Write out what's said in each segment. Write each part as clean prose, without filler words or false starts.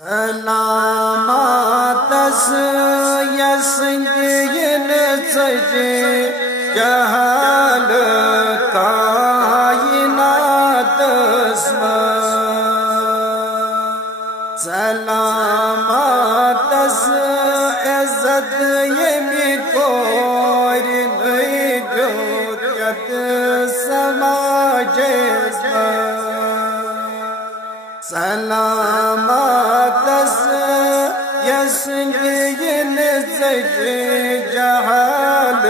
سلامت یسنگین سجے جہال کائنات سلامت عزت یمی کور نیجوت سماج سلامت یسنگین سجے جہال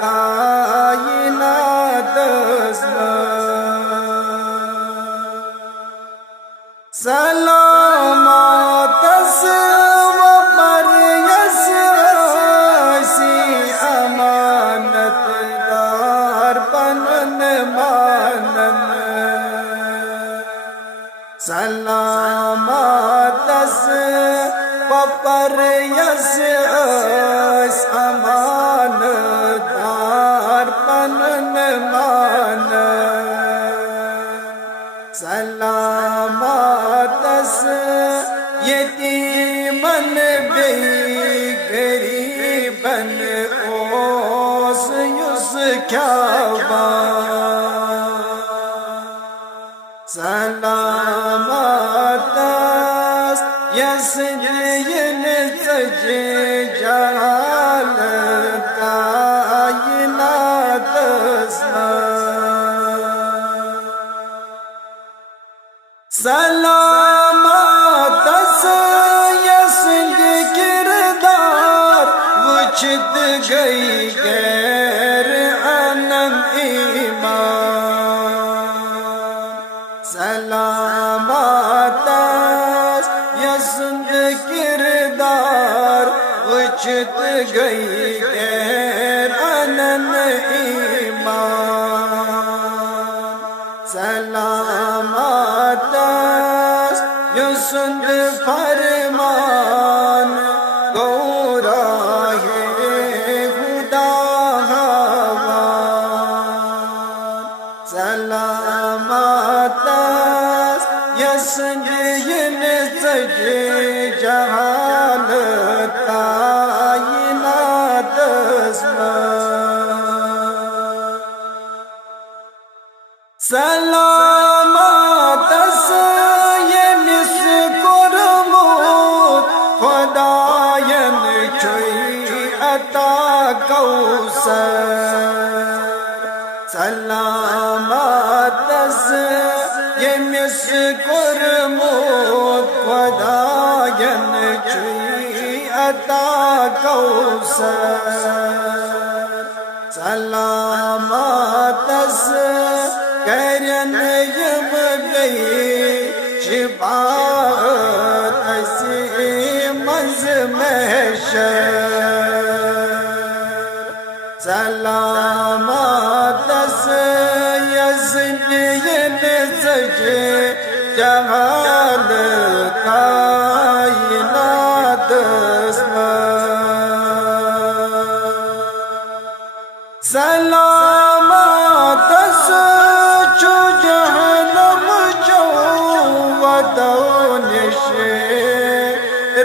کائنات سلامت پر یس سی امانت دار بنن مانن سلامت پر یس امانت دار بنن مانن سلامت یتیمن بی غریبن اوس یس کیاوان سلامت یسنگین سجے جہال کائنات سلامت یسنگ کردار وچھت گئی غیر انم ایمان سلامت یسنگ کردار وچھت گئی غیر انم ایمان سلامت یسند فرمان گوراہ خدا ہوان سلامت یسنگین سجے جہال کائنات سلامت یمس کرمود خداین چوئی عطا کوثر سلامت یمس کرمود خداین چوئی عطا کوثر سلامت کرن یم گئی شفاعت اسی منز محشر سلامت یسنگین سجے جہال کائنات سلامت چو جہنم جو ودونش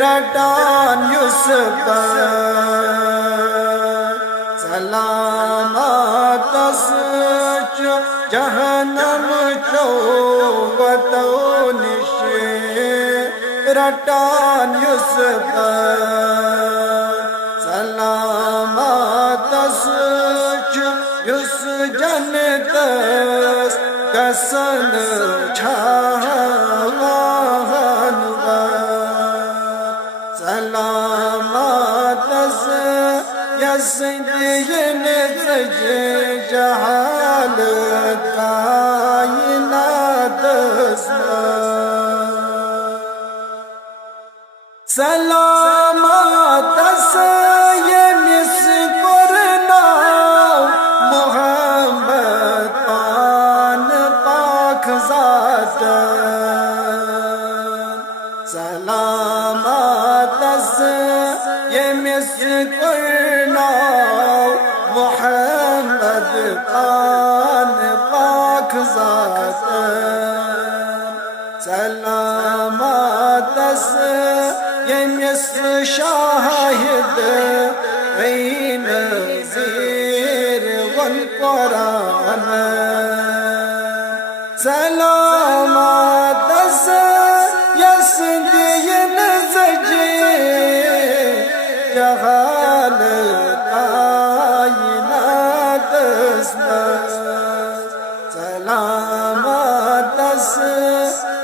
رٹان یوسف سلامت چو جہنم جو ودونش رٹان یوسف سلامت یس جنت کسن چھاوان سلامت یسنگین سجے جہال کائنات سلامت یمس کرنا محمد پان پاک ذات سلامت یمس کرنا محمد پان پاک ذات سلامت ደስ የሚያሰኝ ሻሂድ በይነ ነዚር ወልቁርአን ሰላማት ደስ የስንዴን ዘጅ ጀሃል ጣይናት እስመት ሰላማት ደስ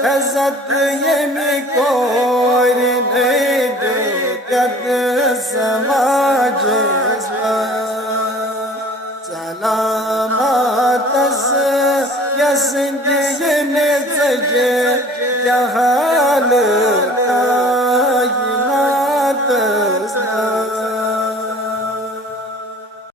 ከዘት የሚቆይ ንድ ሰማጅ ሰላማት ደስ የስንዴን ዘጅ ጀሃል